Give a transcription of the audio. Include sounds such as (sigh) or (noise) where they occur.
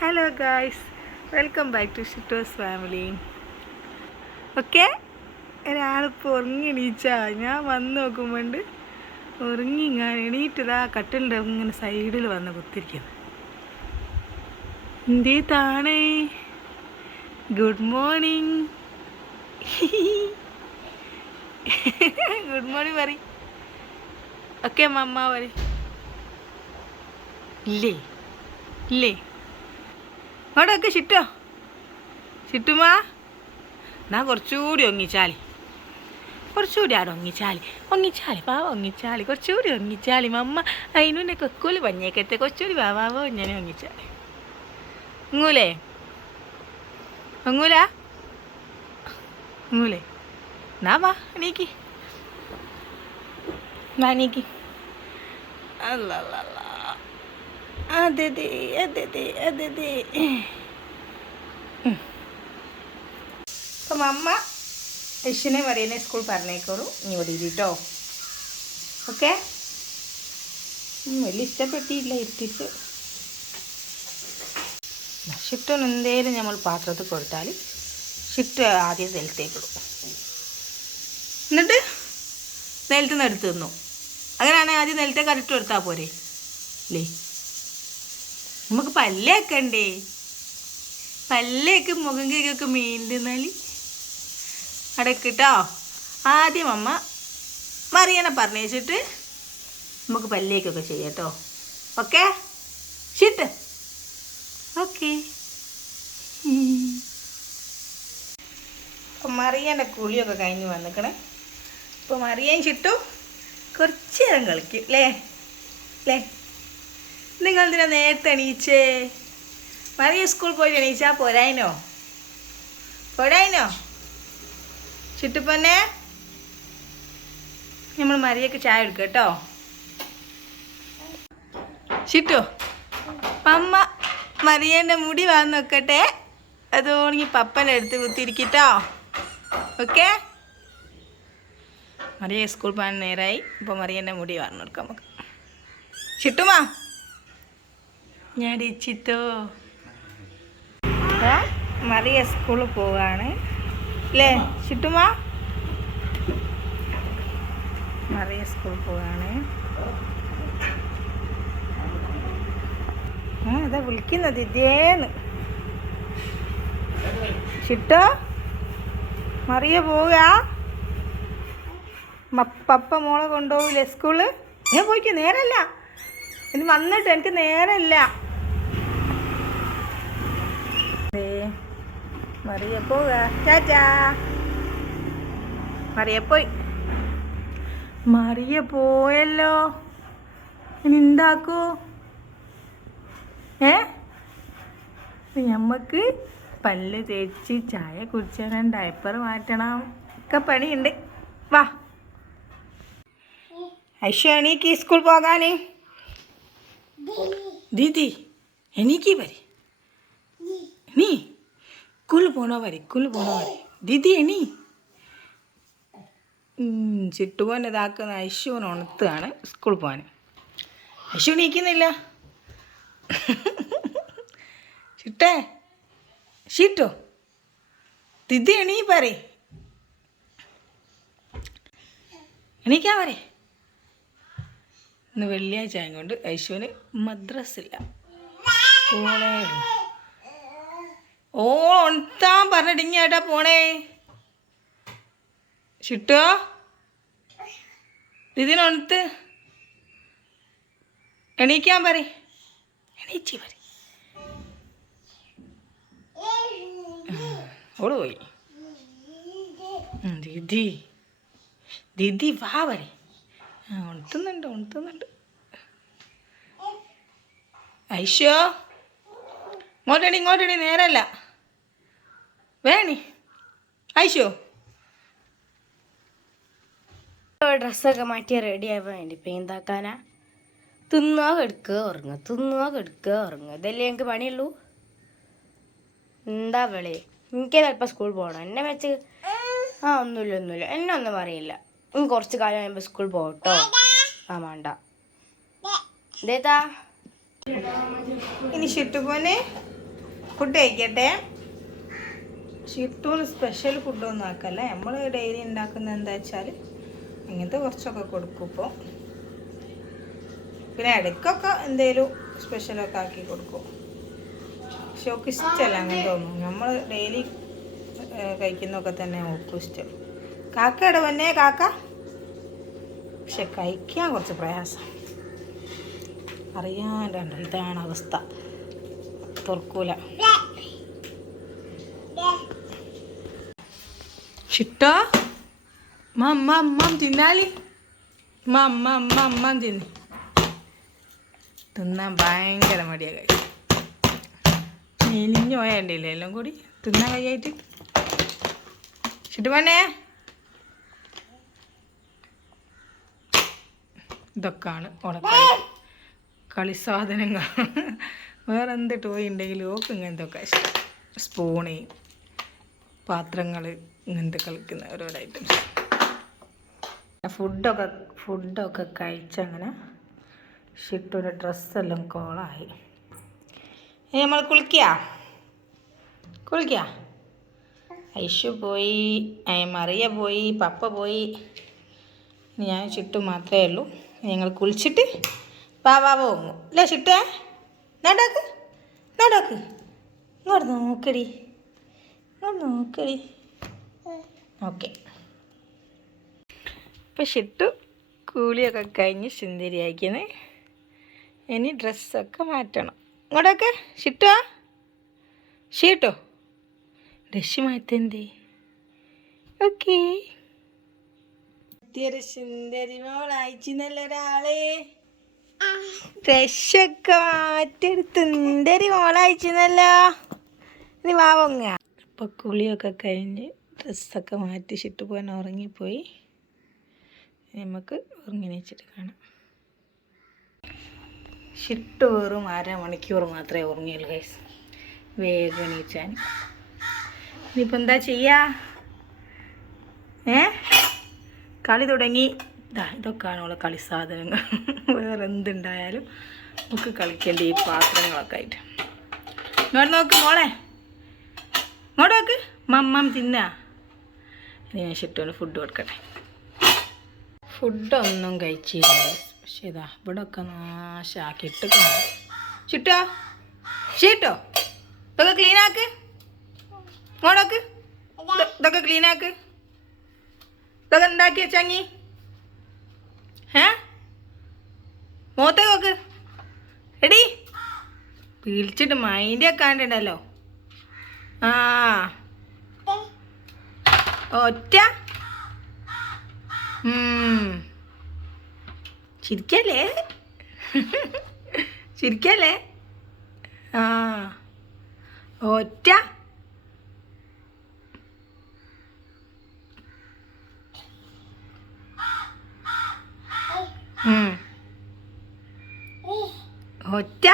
Hello guys welcome back to ഷിറ്റോസ് family okay ഒരാളിപ്പോൾ ഉറങ്ങി എണീച്ചാ. ഞാൻ വന്ന് നോക്കുമ്പോണ്ട് ഉറങ്ങി ഞാൻ എണീറ്റതാ കട്ടിലിന്റെ ഇങ്ങനെ സൈഡിൽ വന്ന് കുത്തിരിക്കുന്നു. എന്തേ താണേ ഗുഡ് മോർണിംഗ് ഗുഡ് മോർണിംഗ് പറ ഓക്കെ മമ്മ പറ ഇല്ലേ? ഇല്ലേ? ഇങ്ങോട്ടൊക്കെ ചിട്ടോ. ചിട്ടുമാ എന്നാ കുറച്ചുകൂടി ഒങ്ങിച്ചാലി കുറച്ചുകൂടി ആടെ ഒങ്ങിച്ചാലി ഒങ്ങിച്ചാലി പാവ ഒങ്ങിച്ചാലി കുറച്ചുകൂടി ഒങ്ങിച്ചാലി മമ്മ. അതിനെ കൊക്കൂൽ പഞ്ഞേക്കത്തെ. കുറച്ചുകൂടി പാവാവോ ഞാൻ ഒങ്ങിച്ചാലി ഒങ്ങൂലേ ഒങ്ങൂല ഒങ്ങൂലേ നാ വാ നീക്കി നാ നീക്കി അല്ല അല്ല അല്ല അതെ അതെ അതെ അതെ അപ്പം അമ്മ യശുനെ പറയുന്ന സ്കൂൾ പറഞ്ഞേക്കോളൂ ഇനി ഓടിയിട്ടോ ഓക്കെ? വലിയ ഇഷ്ടപ്പെട്ടില്ല ഇരുത്തിച്ച് ഷിഫ്റ്റിന് എന്തേലും നമ്മൾ പാത്രത്തിൽ കൊടുത്താൽ ഷിഫ്റ്റ് ആദ്യം നിലത്തേക്കിടും. എന്നിട്ട് നിലത്ത് നിന്ന് എടുത്തു തന്നു. അങ്ങനെയാണെങ്കിൽ ആദ്യം നിലത്തേക്ക് അടുത്ത് കൊടുത്താൽ പോരെ? അല്ലേ നമുക്ക് പല്ലേക്കണ്ടേ പല്ലേക്ക് മുഖം കേക്കൊക്കെ മീണ്ടുന്നാൽ അടക്കിട്ടോ ആദ്യം അമ്മ മറിയനെ പറഞ്ഞേച്ചിട്ട് നമുക്ക് പല്ലേക്കൊക്കെ ചെയ്യാം കേട്ടോ ഓക്കെ? ഷിട്ട്. ഓക്കെ. അപ്പം മറിയന്റെ കുളിയൊക്കെ കഴിഞ്ഞ് വന്നിക്കണേ. അപ്പോൾ മറിയാൻ ചിട്ടു കുറച്ച് നേരം കളിക്കും അല്ലേ അല്ലേ നിങ്ങൾ ഇതിനെ നേരത്തെ എണീച്ചേ? മറിയ സ്കൂൾ പോയി എണീച്ചാ പോരായിനോ? പോരായിനോ? ചുറ്റുപ്പന്നെ നമ്മൾ മറിയൊക്കെ ചായ എടുക്കുക കേട്ടോ. ചിട്ടു അമ്മ മറിയേന്റെ മുടി വാ നോക്കട്ടെ. അതോണെങ്കിൽ പപ്പന്റെ അടുത്ത് കുത്തിയിരിക്കട്ടോ. ഓക്കെ? മറിയ സ്കൂൾ പോകാൻ നേരായി. ഇപ്പോൾ മറിയേന്റെ മുടി വന്നു കൊടുക്കാം നമുക്ക്. ചിട്ടുമാ? ഞാൻ ഇച്ചിത്തോ മറിയ സ്കൂളിൽ പോവാണ്. അല്ലേ ചുറ്റുമാ മറിയ സ്കൂളിൽ പോവാണ്. ആ അതാ വിളിക്കുന്നത് ഇതേന്ന് ചിട്ടോ? മറിയ പോവുക. പപ്പ മോളെ കൊണ്ടുപോകില്ലേ സ്കൂൾ ഞാൻ പോയിക്കോ നേരല്ല. ഇനി വന്നിട്ട് എനിക്ക് നേരമില്ല. മറിയ പോവുക മറിയ പോയി മറിയ പോയല്ലോ. ഇനി എന്താക്കൂ? ഏ? ഞമ്മക്ക് പല്ല് തേച്ച് ചായ കുടിച്ചാൽ ഡയപ്പർ മാറ്റണം. ഒക്കെ പണിയുണ്ട്. വാ. ഐശ്വണിക്ക് സ്കൂൾ പോകാനേ. ദീദി എനിക്ക് വരി. നീ കുൽ പോണോ വരി കുൽ പോണോ വരി. ദീദി എണീ. ചിട്ടുപോൻ ഇതാക്കുന്ന ഐശുവിന് ഉണത്തുകയാണ് സ്കൂളിൽ പോകാൻ. ഐശു നീക്കുന്നില്ല ചിട്ടേ ഷീട്ടോ ദിദി എണീ പറ എണീക്കാൻ പറയേ. ഇന്ന് വെള്ളിയാഴ്ച ആയതുകൊണ്ട് ഐശുവിന് മദ്രസില്ല. പോണേ. ഓ ഒണ്ടാ പറഞ്ഞിട്ട് ഇനി ഏട്ടാ പോണേ? ചിട്ടോ ഇതിനൊണത്ത് എണീക്കാൻ പറ എണീച്ചി പറ പോയി. ദിദി. ദീദി വാ വരെ ഉണർത്തുന്നുണ്ട് ഉണത്തുന്നുണ്ട് ഐശോ ഇങ്ങോട്ടടി ഇങ്ങോട്ടടി നേരല്ല. വേണി ഐശോ. ഡ്രസ്സൊക്കെ മാറ്റി റെഡി ആവാൻ വേണ്ടി ഇപ്പം എന്താക്കാനാ തിന്നുക കെടുക്കുക ഉറങ്ങുക തിന്നുക കെടുക്കുക ഉറങ്ങുക ഇതല്ലേ എനിക്ക് പണിയുള്ളൂ? എന്താ വിളി? എനിക്ക് ചിലപ്പോൾ സ്കൂൾ പോകണം എന്നെ വെച്ച് ആ ഒന്നുമില്ല ഒന്നുമില്ല. എന്നെ ഒന്നും പറയില്ല. ഇനി കുറച്ച് കാലം കഴിയുമ്പോൾ സ്കൂൾ പോകട്ടോ. ആ വേണ്ട. ഇനി ഷിട്ടുപോനെ ഫുഡ് കഴിക്കട്ടെ. ഷിട്ടൂന് സ്പെഷ്യൽ ഫുഡൊന്നും ആക്കല്ല? നമ്മൾ ഡെയിലി ഉണ്ടാക്കുന്ന എന്താ വെച്ചാൽ അങ്ങനത്തെ കുറച്ചൊക്കെ കൊടുക്കും ഇപ്പോൾ പിന്നെ ഇടയ്ക്കൊക്കെ എന്തേലും സ്പെഷ്യലൊക്കെ ആക്കി കൊടുക്കും. പക്ഷെ ഒക്കെ ഇഷ്ടമല്ല അങ്ങനത്തെ ഒന്നും നമ്മൾ ഡെയിലി കഴിക്കുന്നതൊക്കെ തന്നെ ഓക്കും ഇഷ്ടം. കാക്കയുടെ പൊന്നെ കാക്ക? പക്ഷെ കഴിക്കാൻ കുറച്ച് പ്രയാസം. അറിയാണ്ടോ ഇതാണ് അവസ്ഥ. തുറക്കൂല. ചിട്ടോ മമ്മ അമ്മം തിന്നാലി? മമ്മ അമ്മ അമ്മം തിന്നി. തിന്നാൻ ഭയങ്കര മടിയാ കഴി മെലിഞ്ഞു പോയണ്ടില്ലേ എല്ലാം കൂടി തിന്നാൻ കഴിയായിട്ട് ചിട്ടുമോനെ ഇതൊക്കെയാണ് ഓളെ കളി സാധനങ്ങൾ. വേറെ എന്ത് ടോയ് ഉണ്ടെങ്കിലും ഓക്ക് ഇങ്ങനത്തെ ഒക്കെ ഇഷ്ടം. സ്പൂണ് പാത്രങ്ങൾ ഇങ്ങനത്തെ കളിക്കുന്ന ഓരോരോ ഐറ്റംസ് ഫുഡൊക്കെ ഫുഡൊക്കെ കഴിച്ചങ്ങനെ ഷിട്ടൊരു ഡ്രസ്സെല്ലാം കോളായി. ഏ നമ്മൾ കുളിക്കുക കുളിക്കുക ഐഷു പോയി മറിയ പോയി പപ്പ പോയി. ഞാൻ ചിട്ടു മാത്രമേ ഉള്ളൂ. ഞങ്ങൾ കുളിച്ചിട്ട് പാവാവ പോകും അല്ലേ ചിട്ടേ നടക്ക് നടക്ക് ഇങ്ങോട്ട് നോക്കടി. ഇങ്ങോട്ട് നോക്കടി. ഓക്കെ. ഇപ്പം ഷിട്ടു കൂലിയൊക്കെ കഴിഞ്ഞ് സുന്ദരിയാക്കിയത് ഇനി ഡ്രസ്സൊക്കെ മാറ്റണം. ഇങ്ങോട്ടൊക്കെ ഷിട്ടുവാ ഷീട്ടോ ഡ്രസ് മാറ്റണ്ടേ? ഓക്കേ. സുന്ദരി മോളയച്ചിന്നല്ലോ വാവങ്ങ ഇപ്പൊ കുളിയൊക്കെ കഴിഞ്ഞ് ഡ്രസ്സൊക്കെ മാറ്റി ചിട്ട് പോകാൻ ഉറങ്ങിപ്പോയി. നമുക്ക് ഉറങ്ങി വെച്ചിട്ട് കാണാം. ഷിട്ട് വെറും അരമണിക്കൂർ മാത്രമേ ഉറങ്ങിയുള്ളൂ ഗൈസ് വേഗം എണീച്ചാൻ ഇനിയിപ്പോൾ എന്താ ചെയ്യാ? ഏ? കളി തുടങ്ങി. ഇതാ ഇതൊക്കെയാണ് ഉള്ള കളി സാധനങ്ങൾ. (laughs) വേറെ എന്തുണ്ടായാലും നമുക്ക് കളിക്കേണ്ട ഈ പാത്രങ്ങളൊക്കെ ആയിട്ട്. ഇങ്ങോട്ട് നോക്ക് മോളെ. ഇങ്ങോട്ട് നോക്ക്. മമ്മം തിന്നാ. ഇനി ഞാൻ ഷിട്ടുവിന് ഫുഡ് കൊടുക്കട്ടെ. ഫുഡൊന്നും കഴിച്ചില്ല. പക്ഷെ ഇതാ ഇവിടെ ഒക്കെ നാശാക്കിയിട്ട് ചിട്ടോ ഷീട്ടോ? ഇതൊക്കെ ക്ലീനാക്ക് ഇങ്ങോട്ടോക്ക് ഇത്- ഇതൊക്കെ ക്ലീൻ ആക്ക്. ഇതൊക്കെ ഉണ്ടാക്കി വെച്ചങ്ങി? ഏ മോത്തേ നോക്ക്. എടി വിളിച്ചിട്ട് മൈൻഡ് വെക്കാണ്ടുണ്ടല്ലോ ആ. ഒറ്റ. ചിരിക്കല്ലേ? ചിരിക്കല്ലേ? ആ. ഒറ്റ? ഉം. ഒറ്റ